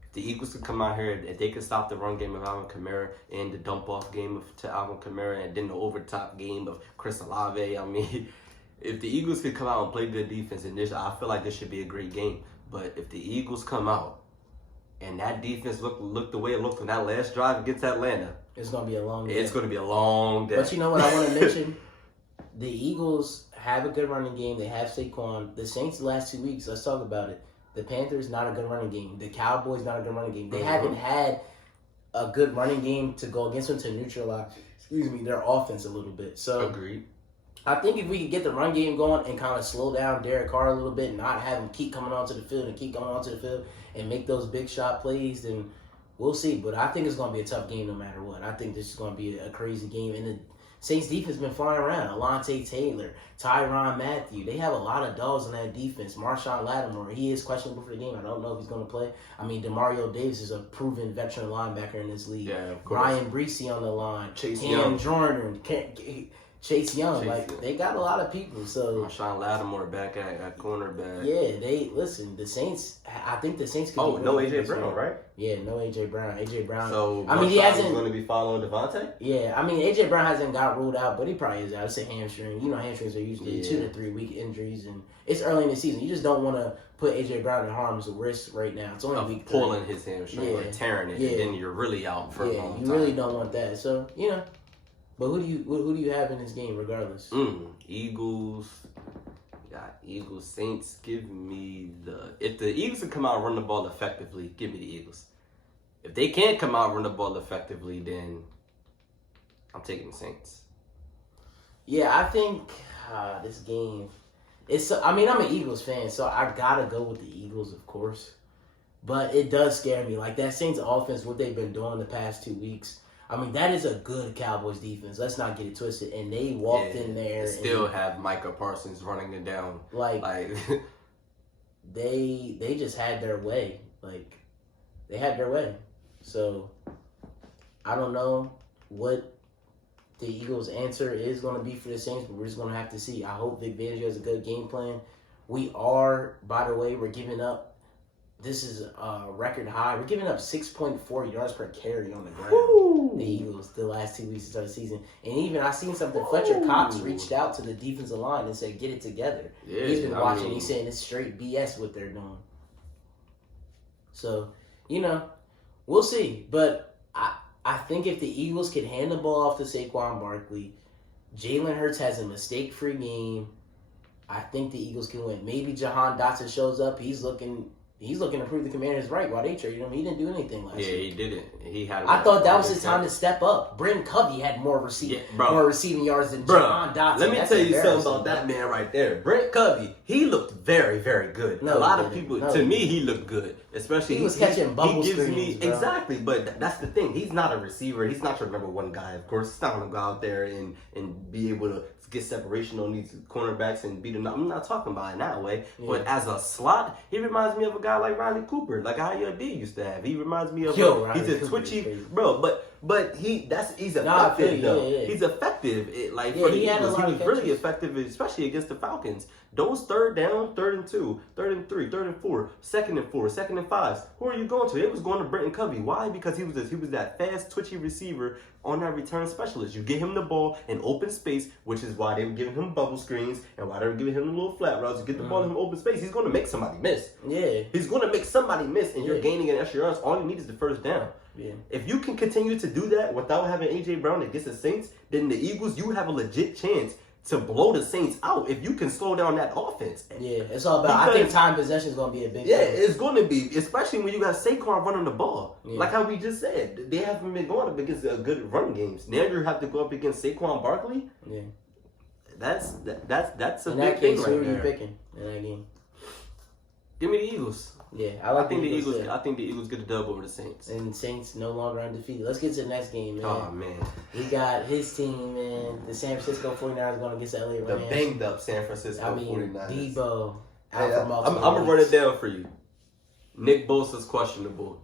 If the Eagles could come out here, if they could stop the run game of Alvin Kamara and the dump-off game to Alvin Kamara and then the overtop game of Chris Olave, I mean, if the Eagles could come out and play good defense, and I feel like this should be a great game. But if the Eagles come out and that defense look the way it looked on that last drive against Atlanta, It's going to be a long day. it's going to be a long day. But you know what I want to mention? The Eagles have a good running game. They have Saquon. The Saints the last 2 weeks, let's talk about it. The Panthers, not a good running game. The Cowboys, not a good running game. They haven't had a good running game to go against them to neutralize, their offense a little bit. So Agreed. I think if we could get the run game going and kind of slow down Derek Carr a little bit, not have him keep coming onto the field and make those big shot plays, then we'll see. But I think it's going to be a tough game no matter what. I think this is going to be a crazy game. And the Saints defense has been flying around. Alontae Taylor, Tyrann Mathieu. They have a lot of dogs on that defense. Marshawn Lattimore, he is questionable for the game. I don't know if he's going to play. I mean, DeMario Davis is a proven veteran linebacker in this league. Yeah, of course. Ryan Breesy on the line. Chase Cam Young. Jordan. Chase Young. They got a lot of people. So Marshawn Lattimore back at cornerback. yeah, the Saints. I think the Saints. Oh, no AJ Brown, right? Yeah, no AJ Brown. AJ Brown. So I mean, he hasn't. going to be following Devontae. Yeah, I mean, AJ Brown hasn't got ruled out, but he probably is out. It's a hamstring. You know, hamstrings are usually 2 to 3 week injuries, and it's early in the season. You just don't want to put AJ Brown in harm's risk right now. It's only week 3. Pulling his hamstring or tearing it, and then you're really out for a long time. You really don't want that. So but who do you have in this game, regardless? Eagles. Got Eagles. Saints. Give me if the Eagles can come out and run the ball effectively, give me the Eagles. If they can't come out and run the ball effectively, then I'm taking the Saints. Yeah, I think this game. I mean, I'm an Eagles fan, so I gotta go with the Eagles, of course. But it does scare me. Like that Saints offense, what they've been doing the past 2 weeks. I mean, that is a good Cowboys defense. Let's not get it twisted. And they walked in there. They still have Micah Parsons running it down. Like they just had their way. Like they had their way. So I don't know what the Eagles' answer is going to be for the Saints, but we're just going to have to see. I hope Vic Fangio has a good game plan. We are, by the way, we're giving up. This is a record high. We're giving up 6.4 yards per carry on the ground. Woo! The Eagles, the last 2 weeks of the season. And even I seen something. Fletcher Cox reached out to the defensive line and said, get it together. Yeah, He's been watching. He's saying it's straight BS what they're doing. So, we'll see. But I think if the Eagles can hand the ball off to Saquon Barkley, Jalen Hurts has a mistake-free game, I think the Eagles can win. Maybe Jahan Dotson shows up. He's looking to prove the Commanders right while they traded him. He didn't do anything last week. Yeah, he didn't. He had. I thought that was his time to step up. Brent Covey had more receiving yards than Jahan Dotson. Let me tell you something about that man right there. Brent Covey, he looked very, very good. No, a lot of people, to me, he looked good. Especially he was catching bubble he gives screens, bro. Exactly, but that's the thing. He's not a receiver. He's not your number one guy. Of course, he's not going to go out there and be able to get separation on these cornerbacks and beat them. I'm not talking about it in that way. Yeah. But as a slot, he reminds me of a guy like Riley Cooper, like how your D used to have. He reminds me of he's a twitchy bro. But but he's effective Nah, I feel you, though. yeah. He's effective. For Yeah, the he had a Eagles, lot he of was really catches. effective, especially against the Falcons. Those third down, 3rd and 2, 3rd and 3, 3rd and 4, 2nd and 4, 2nd and 5. Who are you going to? It was going to Brenton Covey. Why? Because he was that fast, twitchy receiver on that return specialist. You get him the ball in open space, which is why they were giving him bubble screens and why they were giving him the little flat routes. You get the ball in open space, he's going to make somebody miss. Yeah. He's going to make somebody miss, and you're Yeah. gaining an extra yards. All you need is the first down. Yeah. If you can continue to do that without having A.J. Brown against the Saints, then the Eagles, you have a legit chance to blow the Saints out if you can slow down that offense. Yeah, it's all about. I think time possession is going to be a big. Yeah, thing. it's going to be, especially when you got Saquon running the ball. Yeah. Like how we just said, they haven't been going up against good run games. Now you have to go up against Saquon Barkley. Yeah. That's a In big that thing case, right who are you there. picking in that game? Give me the Eagles. Yeah, I think the Eagles. too. I think the Eagles get a dub over the Saints. And Saints no longer undefeated. Let's get to the next game, man. Oh man, We got his team, man. The San Francisco 49ers going against the LA the Rams. banged up San Francisco I mean, 49ers. Debo Hey, out for I'm multiple gonna run it weeks. down for you. Nick Bosa's questionable.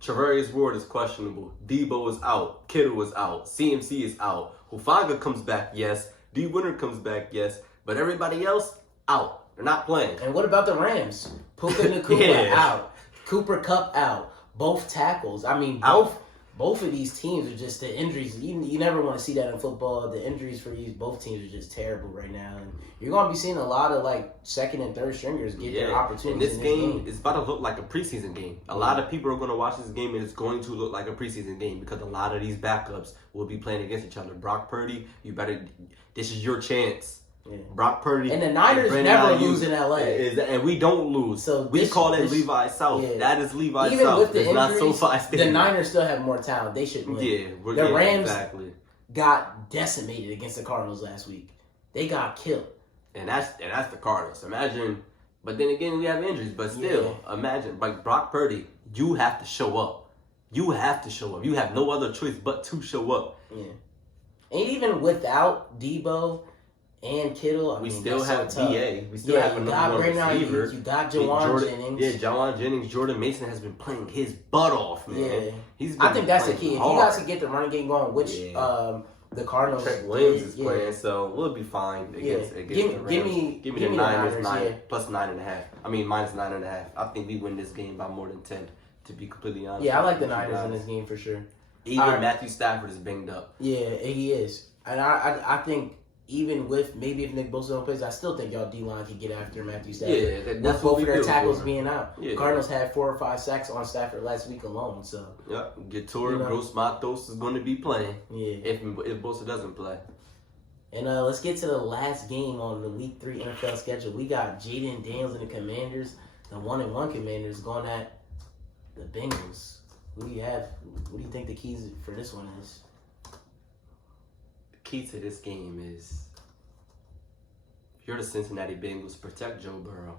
Travarius Ward is questionable. Debo is out. Kittle is out. CMC is out. Hufanga comes back, yes. D. Winter comes back, yes. But everybody else, out. They're not playing. And what about the Rams? Puka Nacua Yeah. out. Cooper Kupp out. Both tackles. I mean, Out. both of these teams are just the injuries. You never want to see that in football. The injuries for both teams are just terrible right now. And you're going to be seeing a lot of like second and third stringers get their And opportunities this in game is about to look like a preseason game. A lot of people are going to watch this game, and it's going to look like a preseason game because a lot of these backups will be playing against each other. Brock Purdy, this is your chance. Yeah. Brock Purdy. And the Niners Brandon never Ayuk lose in LA. And we don't lose. So we this- call it this- Levi South. yeah. That is Levi Even South. with the It's not injuries, SoFi the Stadium. Niners still have more talent. They should win. Yeah, The Rams exactly. got decimated against the Cardinals last week. They got killed. And that's the Cardinals. Imagine, but then again, we have injuries. But still, imagine, like Brock Purdy, you have to show up. You have to show up. You have no other choice but to show up. Yeah. And even without Debo and Kittle, We mean, still that's have so tough. DA. We still have you a got number one right now. receiver. You got Jawan Jennings. Yeah, Jawan Jennings. Jordan Mason has been playing his butt off, man. Yeah. He's been I think that's the playing key. If hard. you guys can get the running game going, which Yeah. the Cardinals Trent Williams did, is playing, so we'll be fine against Give the Rams. me Give me the the Niners, yeah. plus 9.5. I mean, minus 9.5. I think we win this game by more than 10, to be completely honest. Yeah, I like the with you Niners in guys. this game for sure. Even All right. Matthew Stafford is banged up. Yeah, he is. And I think even with maybe if Nick Bosa don't play, I still think y'all D-line can get after Matthew Stafford. Yeah, that's with what both we of their built tackles for. being out. Yeah. Cardinals had 4 or 5 sacks on Stafford last week alone. So Yep. Gator You know. Gross Matos is going to be playing yeah. if Bosa doesn't play. And let's get to the last game on the Week 3 NFL schedule. We got Jaden Daniels and the Commanders, the 1-1 Commanders, going at the Bengals. Who do you have? What do you think the keys for this one is? The key to this game is, if you're the Cincinnati Bengals, protect Joe Burrow.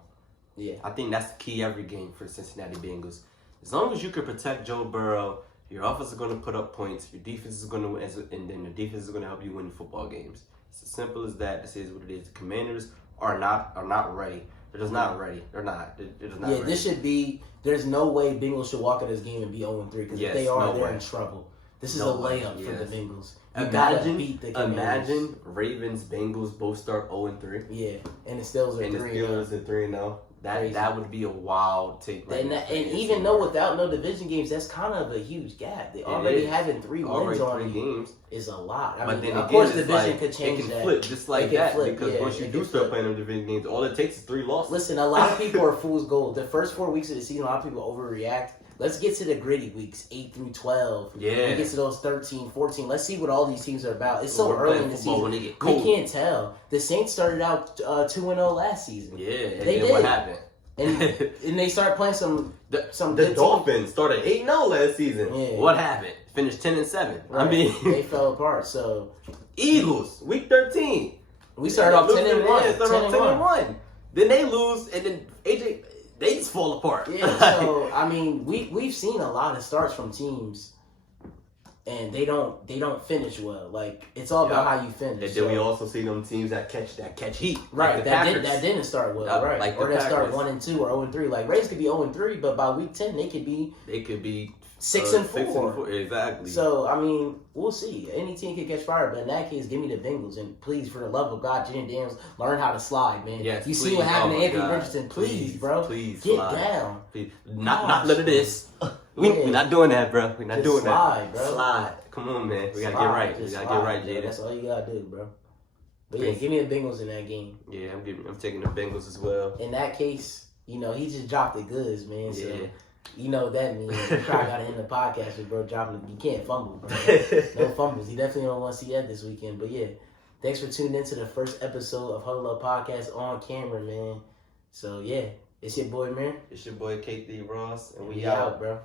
Yeah. I think that's the key every game for the Cincinnati Bengals. As long as you can protect Joe Burrow, your offense is going to put up points, your defense is going to win, and then the defense is going to help you win football games. It's as simple as that. This is what it is. The Commanders are not ready. They're just not ready. They're not. They're just not Yeah, ready. this should be. There's no way Bengals should walk out this game and be 0-3 because Yes, if they are, no they're way. in trouble. This is No a way, layup for yes. the Bengals. You gotta beat the Commanders. Imagine Ravens, Bengals both start 0-3. Yeah, and the Steelers are And the 3. Steelers are 3-0. Crazy. That would be a wild take. Right And, now for and the even NFC though North. without no division games, that's kind of a huge gap. They already is. having 3 wins already on 3 you games. is a lot. I But mean, then of again, course, it's division like, could change it can that. flip just like It can that flip, because yeah, once you it do can start flip. playing them division games, all it takes is 3 losses. Listen, a lot of people are fool's gold. The first 4 weeks of the season, a lot of people overreact. Let's get to the gritty weeks, 8 through 12. Yeah. We get to those 13, 14. Let's see what all these teams are about. It's so We're early playing in the football season. when they get We cold. can't tell. The Saints started out 2-0 last season. Yeah, and They then what did. happened? And they started playing some The good teams. Dolphins started 8-0 last season. Yeah. What happened? Finished 10-7. Right. I mean, they fell apart. So Eagles, week 13. we started off 10-1. Yeah, started off 10-1. 10-1. Then they lose, and then AJ, they just fall apart. Yeah, so I mean, we've seen a lot of starts from teams and they don't finish well. Like it's all about how you finish. And then we also see them teams that catch heat. Right, like that didn't start well, right? Like or that start 1-2 or 0-3. Like Rays could be 0-3, but by week 10 they could be 6-4. Exactly. So I mean, we'll see. Any team can catch fire, but in that case, give me the Bengals. And please, for the love of God, Jen Daniels, learn how to slide, man. Yes, you please. see what happened to Anthony God. Richardson? Please, bro, please get slide. down. Please. Not none of this. We're not doing that, bro. We're not Just doing slide, that. bro. Slide. Come on, man. We gotta Slide. get right. We Just gotta slide, get right, bro. Jada. That's all you gotta do, bro. But yeah, give me the Bengals in that game. Yeah, I'm taking the Bengals as well. In that case, he just dropped the goods, man. So Yeah. you know what that means. You probably gotta end the podcast with bro dropping. You can't fumble, bro. No fumbles. He definitely don't want to see that this weekend. But yeah, thanks for tuning into the first episode of Huddle Up Podcast on camera, man. So yeah, it's your boy Mir. It's your boy KD Ross, and we out, bro.